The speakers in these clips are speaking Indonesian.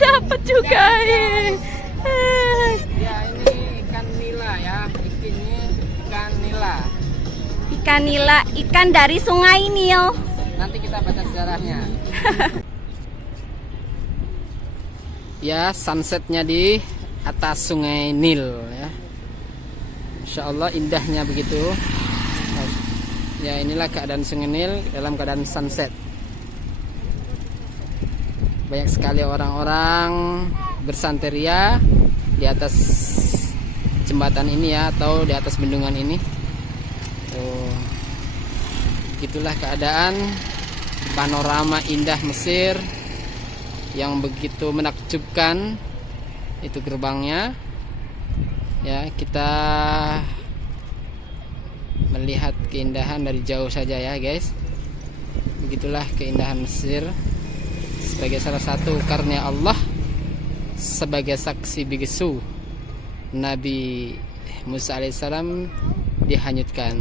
dapat juga. Ya, ini ikan nila ya. Ini ikan nila. Ikan nila, ikan dari Sungai Nil. Nanti kita baca sejarahnya. Ya, sunsetnya di atas Sungai Nil ya. Insya Allah indahnya begitu. Ya, inilah keadaan Sungai Nil dalam keadaan sunset. Banyak sekali orang-orang bersanteria di atas jembatan ini ya, atau di atas bendungan ini. Itulah keadaan panorama indah Mesir yang begitu menakjubkan. Itu gerbangnya ya, kita melihat keindahan dari jauh saja ya guys. Begitulah keindahan Mesir sebagai salah satu karunia Allah, sebagai saksi bisu Nabi Musa alaihissalam dihanyutkan.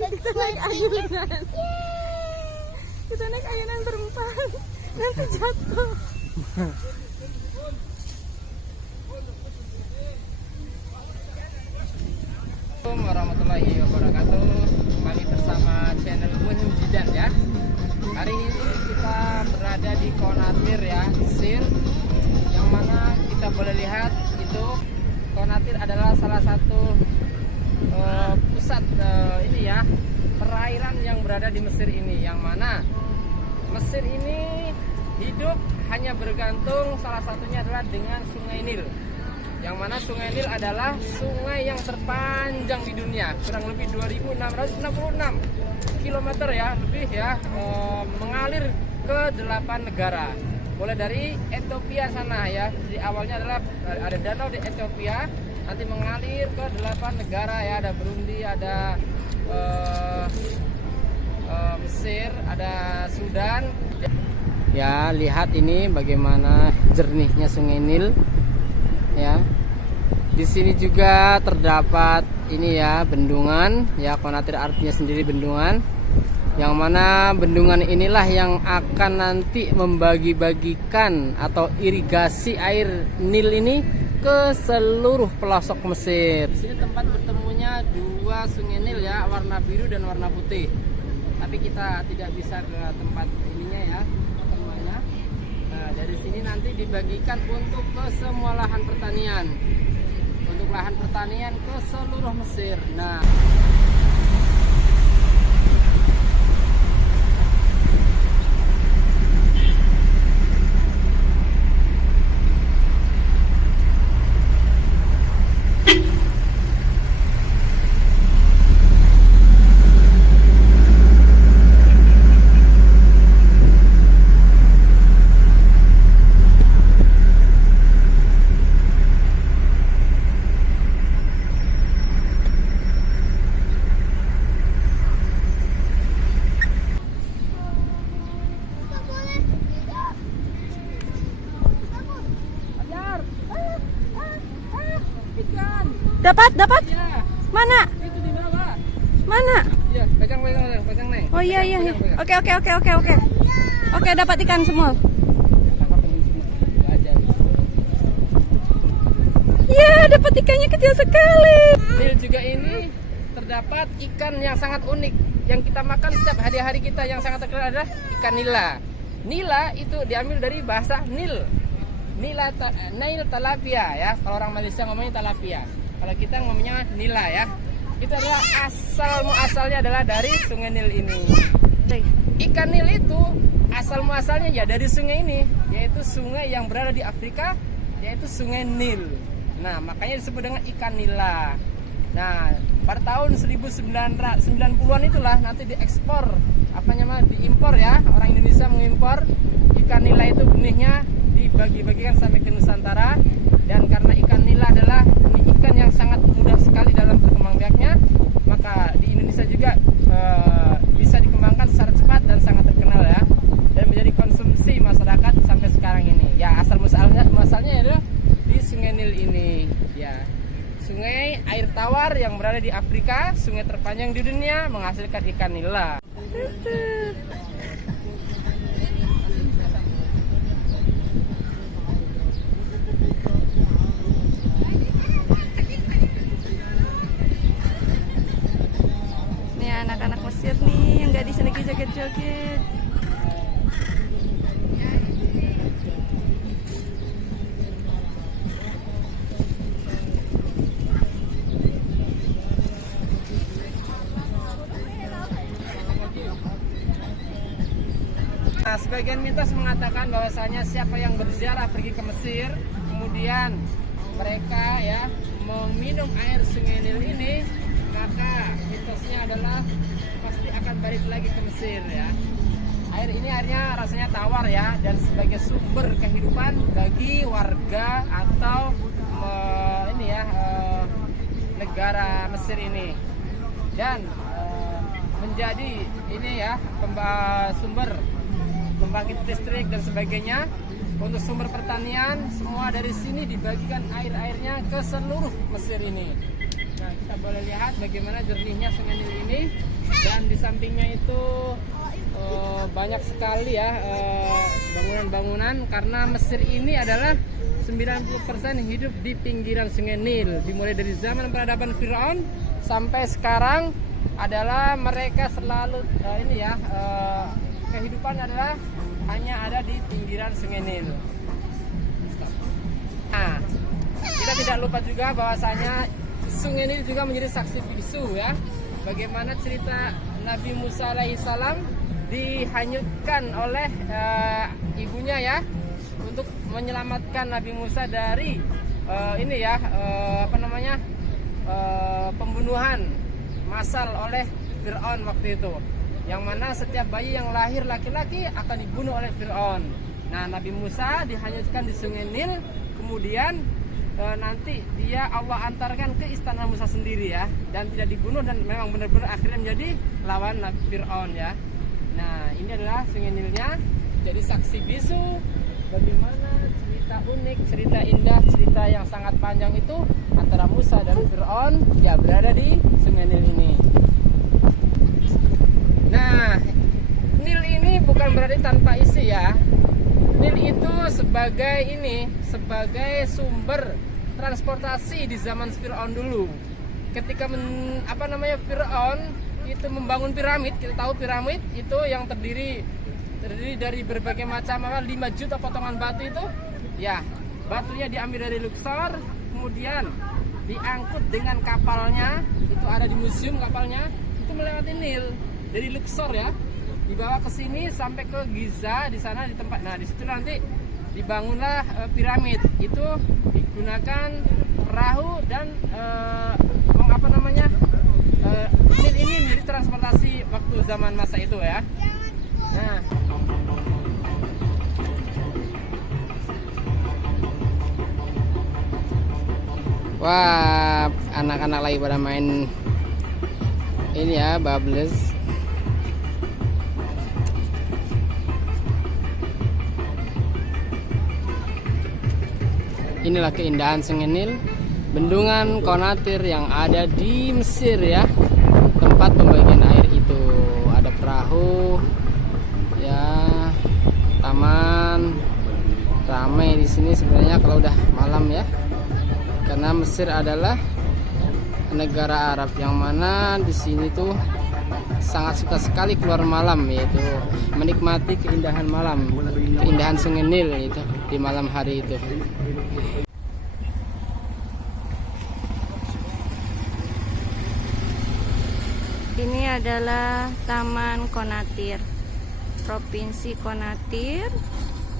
Kita naik ayunan. Kita naik ayunan berempat. Nanti jatuh. Assalamualaikum warahmatullahi wabarakatuh. Kembali bersama channel Muhim Jidan ya. Hari ini kita berada di Konatir ya, Mesir. Yang mana kita boleh lihat itu Konatir adalah salah satu pusat ini ya, perairan yang berada di Mesir ini. Yang mana Mesir ini hidup hanya bergantung salah satunya adalah dengan Sungai Nil. Yang mana Sungai Nil adalah sungai yang terpanjang di dunia, kurang lebih 2.666 km ya, lebih ya, mengalir ke 8 negara. Mulai dari Ethiopia sana ya, di awalnya adalah ada danau di Ethiopia, nanti mengalir ke 8 negara ya, ada Burundi, ada Mesir, ada Sudan. Ya, lihat ini bagaimana jernihnya Sungai Nil. Ya, di sini juga terdapat ini ya, bendungan ya. Konatir artinya sendiri bendungan, yang mana bendungan inilah yang akan nanti membagi-bagikan atau irigasi air Nil ini ke seluruh pelosok Mesir. Di sini tempat bertemunya dua Sungai Nil ya, warna biru dan warna putih. Tapi kita tidak bisa ke tempat ininya ya, pertemuannya. Nah, dari sini nanti dibagikan untuk ke semua lahan pertanian, untuk lahan pertanian ke seluruh Mesir. Nah, Dapat? ya, Mana? itu di bawah. Mana? Ya, pegang nih. Oh iya. Oke. Oke, dapat ikan semua. Ya, dapat ikannya kecil sekali. Nil juga ini terdapat ikan yang sangat unik yang kita makan setiap hari-hari kita, yang sangat terkenal adalah ikan nila. Nila itu diambil dari bahasa Nil. Nail talapia ya. Kalau orang Malaysia ngomongnya talapia. Kalau kita ngomongnya nila ya. Itu adalah asalnya adalah dari Sungai Nil ini. Ikan Nil itu muasalnya ya dari sungai ini, yaitu sungai yang berada di Afrika, yaitu Sungai Nil. Nah, makanya disebut dengan ikan nila. Nah, pada tahun 1990-an itulah nanti diekspor, diimpor ya. Orang Indonesia mengimpor ikan nila itu, benihnya dibagi-bagikan sampai ke Nusantara. Dan karena ikan nila adalah ikan yang sangat mudah sekali dalam berkembang biaknya, maka di Indonesia juga bisa dikembangkan secara cepat dan sangat terkenal ya, dan menjadi konsumsi masyarakat sampai sekarang ini. Ya, asal muasalnya adalah di Sungai Nil ini ya. Sungai air tawar yang berada di Afrika, sungai terpanjang di dunia, menghasilkan ikan nila. gadis lagi joget-joget. Nah, sebagian mitos mengatakan bahwasanya siapa yang berziarah pergi ke Mesir, kemudian mereka ya meminum air sungai Nil ini, maka mitosnya adalah pasti akan balik lagi ke Mesir ya. Air ini airnya rasanya tawar ya, dan sebagai sumber kehidupan bagi warga atau negara Mesir ini, dan menjadi ini ya sumber pembangkit listrik dan sebagainya. Untuk sumber pertanian semua dari sini dibagikan air-airnya ke seluruh Mesir ini. Nah, kita boleh lihat bagaimana jernihnya sungai Nil ini, dan di sampingnya itu banyak sekali ya bangunan-bangunan, karena Mesir ini adalah 90% hidup di pinggiran sungai Nil. Dimulai dari zaman peradaban Firaun sampai sekarang adalah mereka selalu kehidupan adalah hanya ada di pinggiran sungai Nil. Nah, kita tidak lupa juga bahwasanya sungai Nil juga menjadi saksi bisu ya. Bagaimana cerita Nabi Musa alaihissalam dihanyutkan oleh ibunya ya, untuk menyelamatkan Nabi Musa dari pembunuhan massal oleh Fir'aun waktu itu, yang mana setiap bayi yang lahir laki-laki akan dibunuh oleh Fir'aun. Nah, Nabi Musa dihanyutkan di sungai Nil, kemudian nanti Allah antarkan ke istana Musa sendiri ya, dan tidak dibunuh, dan memang benar-benar akhirnya menjadi lawan Nabi Fir'aun ya. Nah, ini adalah sungai Nilnya, jadi saksi bisu bagaimana cerita unik, cerita indah, cerita yang sangat panjang itu antara Musa dan Fir'aun ya berada di sungai Nil ini. Nah, Nil ini bukan berarti tanpa isi ya. Nil itu sebagai sumber transportasi di zaman Fir'aun dulu. Ketika Fir'aun itu membangun piramid, kita tahu piramid itu yang terdiri dari berbagai macam 5 juta potongan batu itu. Ya, batunya diambil dari Luxor, kemudian diangkut dengan kapalnya, itu ada di museum kapalnya, itu melewati Nil. Dari Luxor ya, dibawa ke sini sampai ke Giza, di sana di tempat. Nah, di situ nanti dibangunlah piramid. Itu digunakan perahu dan Nil ini menjadi transportasi waktu zaman masa itu ya. Nah, wah, anak-anak lagi pada main ini ya, bubbles. Inilah keindahan Sungai Nil, bendungan Konatir yang ada di Mesir ya. Tempat pembagian air itu ada perahu ya, taman, ramai di sini sebenarnya kalau udah malam ya. Karena Mesir adalah negara Arab yang mana di sini tuh sangat suka sekali keluar malam, yaitu menikmati keindahan malam, keindahan Sungai Nil itu di malam hari itu. Ini adalah Taman Konatir, Provinsi Konatir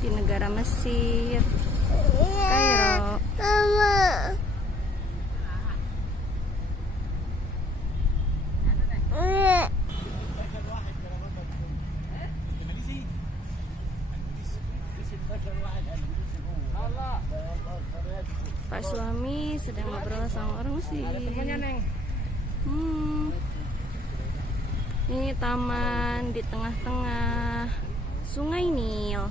di negara Mesir, Kairo. Pak suami sedang ngobrol sama orang sih. Ini taman di tengah-tengah Sungai Nil.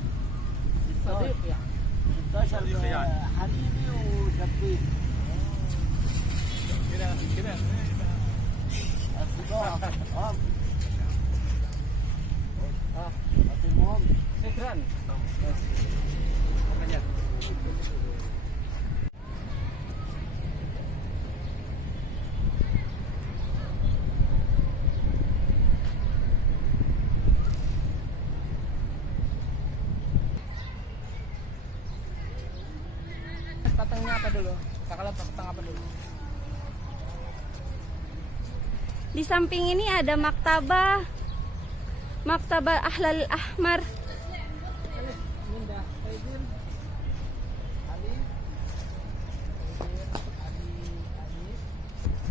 matangnya apa dulu? Kalau matang apa dulu? Di samping ini ada maktabah. Maktabah Ahlal Ahmar.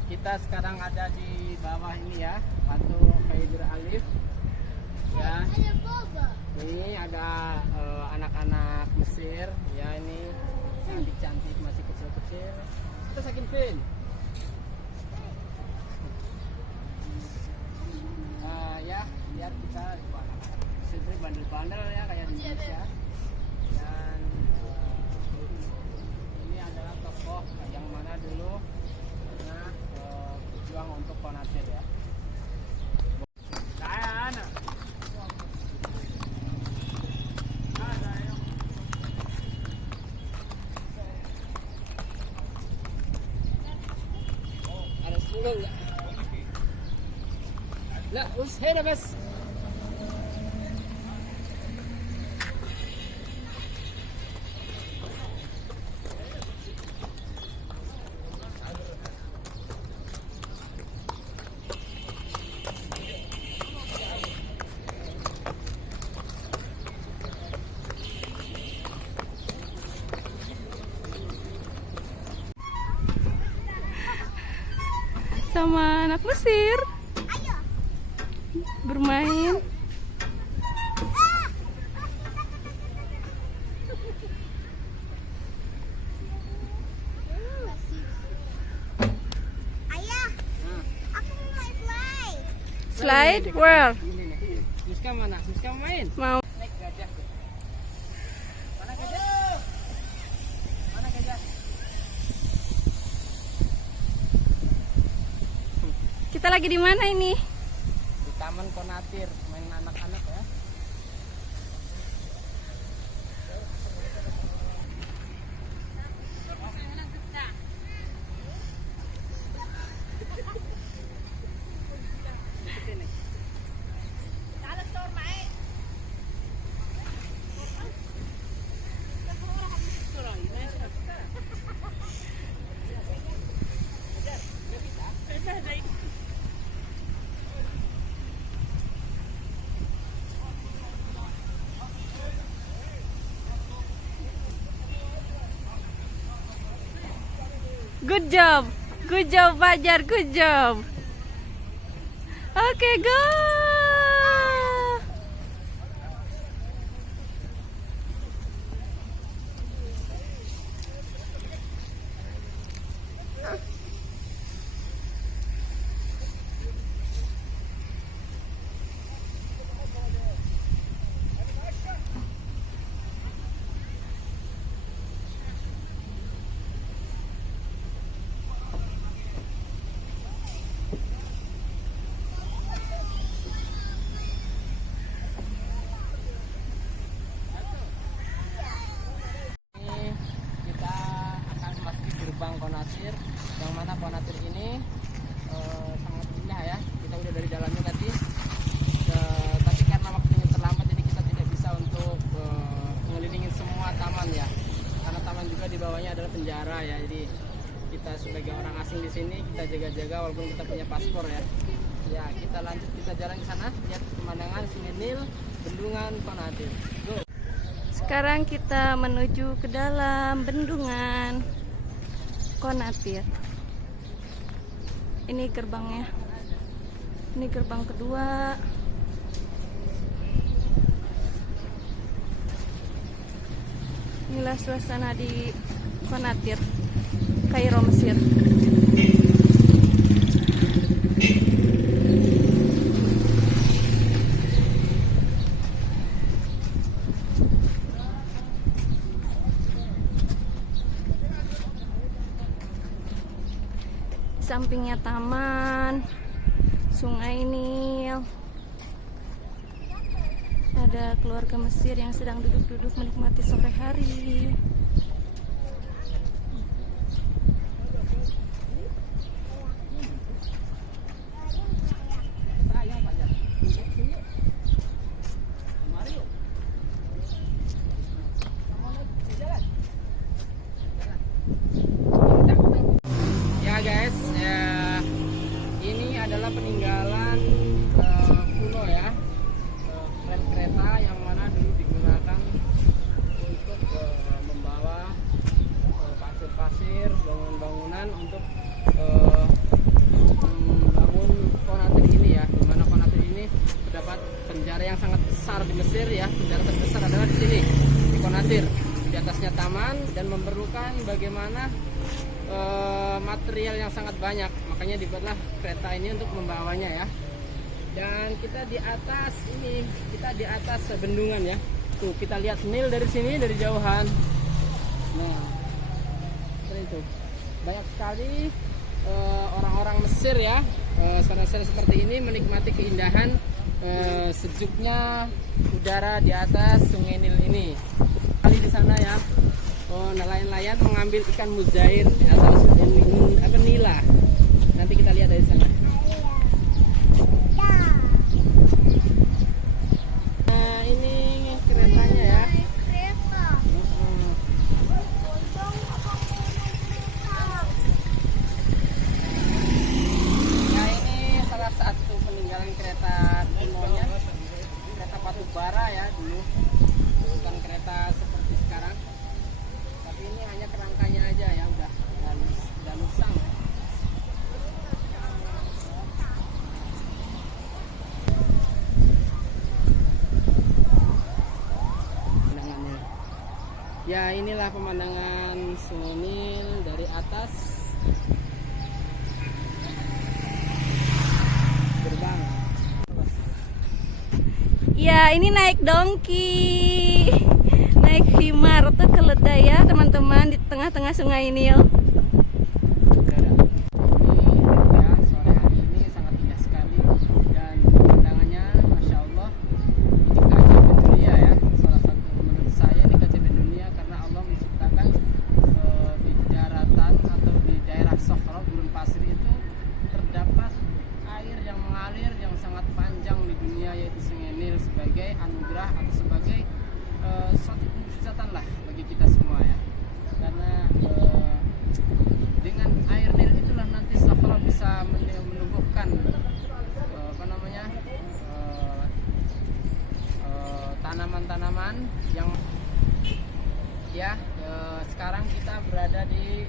Kita sekarang ada di bawah ini ya, patung Khaidir Alif. Ya. Ini ada anak-anak Mesir. Ya, ini cantik-cantik masih kecil-kecil. Kita saking fin. Ya, lihat kita Mesir bandel-bandel ya kayak di Indonesia. Dan ini adalah tokoh yang mana dulu pernah berjuang untuk Konatir ya. Ada sepuluh enggak? لا بص هنا بس. Sama anak Mesir bermain. Ayah, aku mau slide. Slide where? Siska mana? Siska main? Mau. Naik gajah. Mana gajah? Mana gajah? Kita lagi di mana ini? Di Taman Konatir, main anak-anak ya. Good job Fajar, good job. Oke, go. Konatir, yang mana Konatir ini sangat indah ya. Kita udah dari dalamnya tadi, tapi karena waktunya terlambat jadi kita tidak bisa untuk ngelilingin semua taman ya, karena taman juga di bawahnya adalah penjara ya. Jadi kita sebagai orang asing di sini kita jaga-jaga walaupun kita punya paspor ya. Ya, kita lanjut, kita jalan ke sana, lihat pemandangan Sungai Nil, bendungan Konatir. Go. Sekarang kita menuju ke dalam bendungan Konatir. Ini gerbangnya. Ini gerbang kedua. Inilah suasana di Konatir, Kairo, Mesir. Sampingnya taman, Sungai Nil. Ada keluarga Mesir yang sedang duduk-duduk menikmati sore hari. penjara yang sangat besar di Mesir ya. Penjara terbesar adalah di sini, di Konatir. Di atasnya taman dan memerlukan bagaimana material yang sangat banyak. Makanya dibuatlah kereta ini untuk membawanya ya. Dan kita di atas ini, kita di atas bendungan ya. Tuh kita lihat Nil dari sini, dari jauhan. Nah, seperti itu. Banyak sekali orang-orang Mesir ya, saudara-saudara seperti ini menikmati keindahan sejuknya udara di atas Sungai Nil ini. Kali di sana ya, nelayan-nelayan mengambil ikan mujair atau apa nila. Nanti kita lihat dari sana. Nah ini keretanya ya. Nah ini salah satu peninggalan kereta kunonya, kereta batu bara ya dulu, bukan kereta seperti sekarang. Tapi ini hanya kerangkanya aja ya, udah lusang. Pemandangannya. Ya inilah pemandangan Sungai Nil dari atas gerbang. Ya, ini naik dongki, naik himar tuh keledai ya teman-teman di tengah-tengah Sungai Nil. Ini ya sore hari ini sangat indah sekali dan pemandangannya masya Allah. Ini keajaiban dunia ya, salah satu menurut saya ini keajaiban dunia karena Allah menciptakan di daratan atau di daerah Sohro gurun pasir itu terdapat air yang mengalir yang sangat panjang di dunia, yaitu Sungai Nil, sebagai anugerah atau sebagai suatu kemujizatan lah bagi kita semua ya. Karena dengan air Nil itulah nanti Sahara bisa menumbuhkan tanaman-tanaman yang ya sekarang kita berada di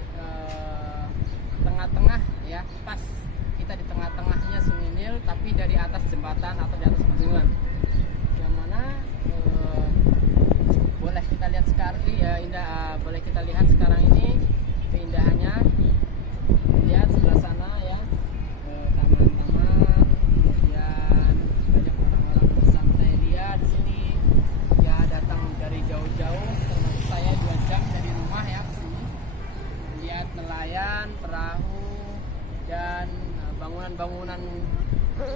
tengah-tengah ya, pas kita di tengah-tengahnya Sungai Nil, tapi dari atas jembatan atau di atas bendungan, yang mana boleh kita lihat sekarang ya indah. Boleh kita lihat sekarang ini keindahannya. Lihat sebelah sana ya, taman-taman, kemudian banyak orang-orang bersantai dia di sini ya, datang dari jauh-jauh, termasuk saya 2 jam dari rumah ya ke sini. Lihat nelayan, perahu, dan bangunan-bangunan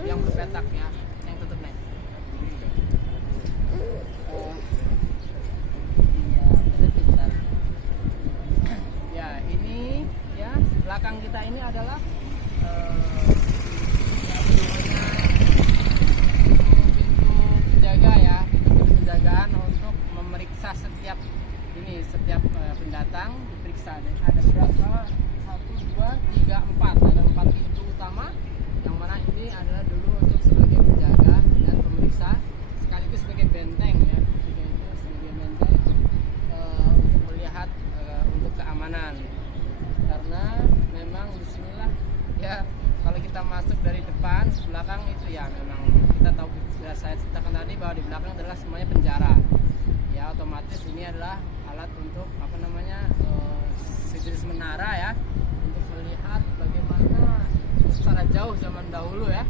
yang berpetak ya, yang tutup nih. Sebentar. Ya ini ya belakang kita ini adalah pintu penjaga ya, pintu penjagaan untuk memeriksa setiap pendatang, diperiksa. Ada berapa? 1, 2, 3, 4. Ada 4 pintu utama, yang mana ini adalah dulu untuk sebagai penjaga dan pemeriksa, sekaligus sebagai benteng ya. Sebagai benteng untuk melihat untuk keamanan. Karena memang disinilah ya, kalau kita masuk dari depan ke belakang itu ya memang kita tahu, sudah saya ceritakan tadi bahwa di belakang adalah semuanya penjara ya. Otomatis ini adalah alat untuk sejenis menara ya, untuk melihat bagaimana secara jauh zaman dahulu ya,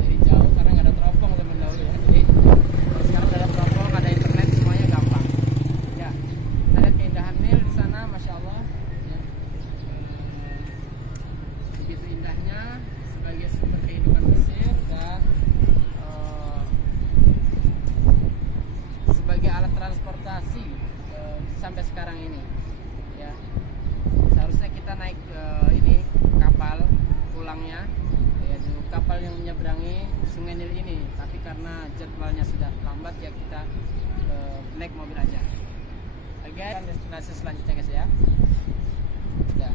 dari jauh karena nggak ada teropong zaman dahulu ya. Jadi kalau sekarang ada teropong, ada internet, semuanya gampang ya. Kita lihat keindahan Nil di sana, masya Allah ya. Begitu indahnya sebagai sumber kehidupan Mesir dan sebagai alat transportasi sampai sekarang ini ya. Seharusnya kita naik ini kapal pulangnya ya, kapal yang menyeberangi Sungai Nil ini, tapi karena jadwalnya sudah lambat ya kita naik mobil aja. Oke, destinasi selanjutnya guys ya. Ya.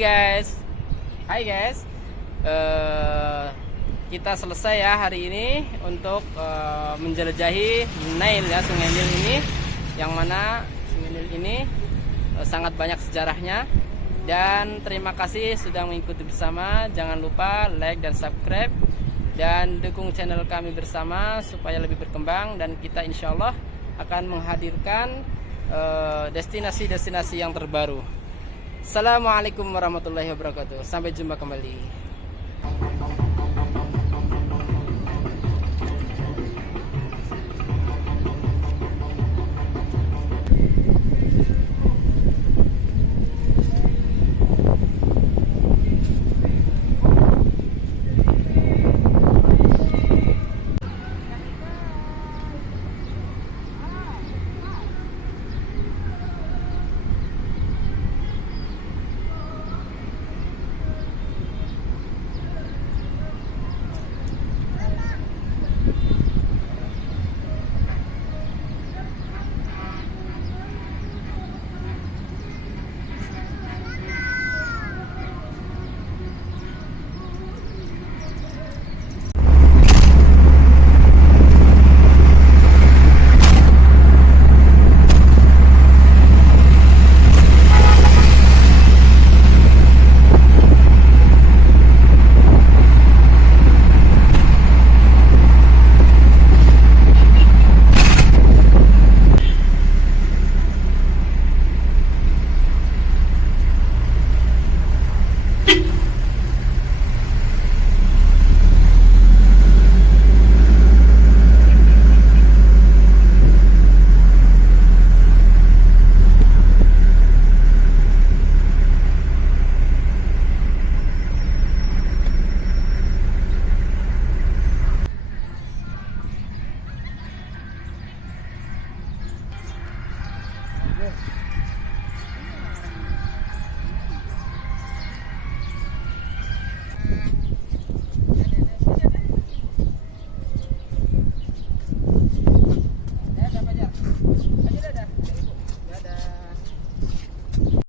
guys. Hai guys. Kita selesai ya hari ini untuk menjelajahi Nile ya, Sungai Nil ini, yang mana Sungai Nil ini sangat banyak sejarahnya. Dan terima kasih sudah mengikuti bersama. Jangan lupa like dan subscribe dan dukung channel kami bersama supaya lebih berkembang, dan kita insya Allah akan menghadirkan destinasi-destinasi yang terbaru. Assalamualaikum warahmatullahi wabarakatuh. Sampai jumpa kembali.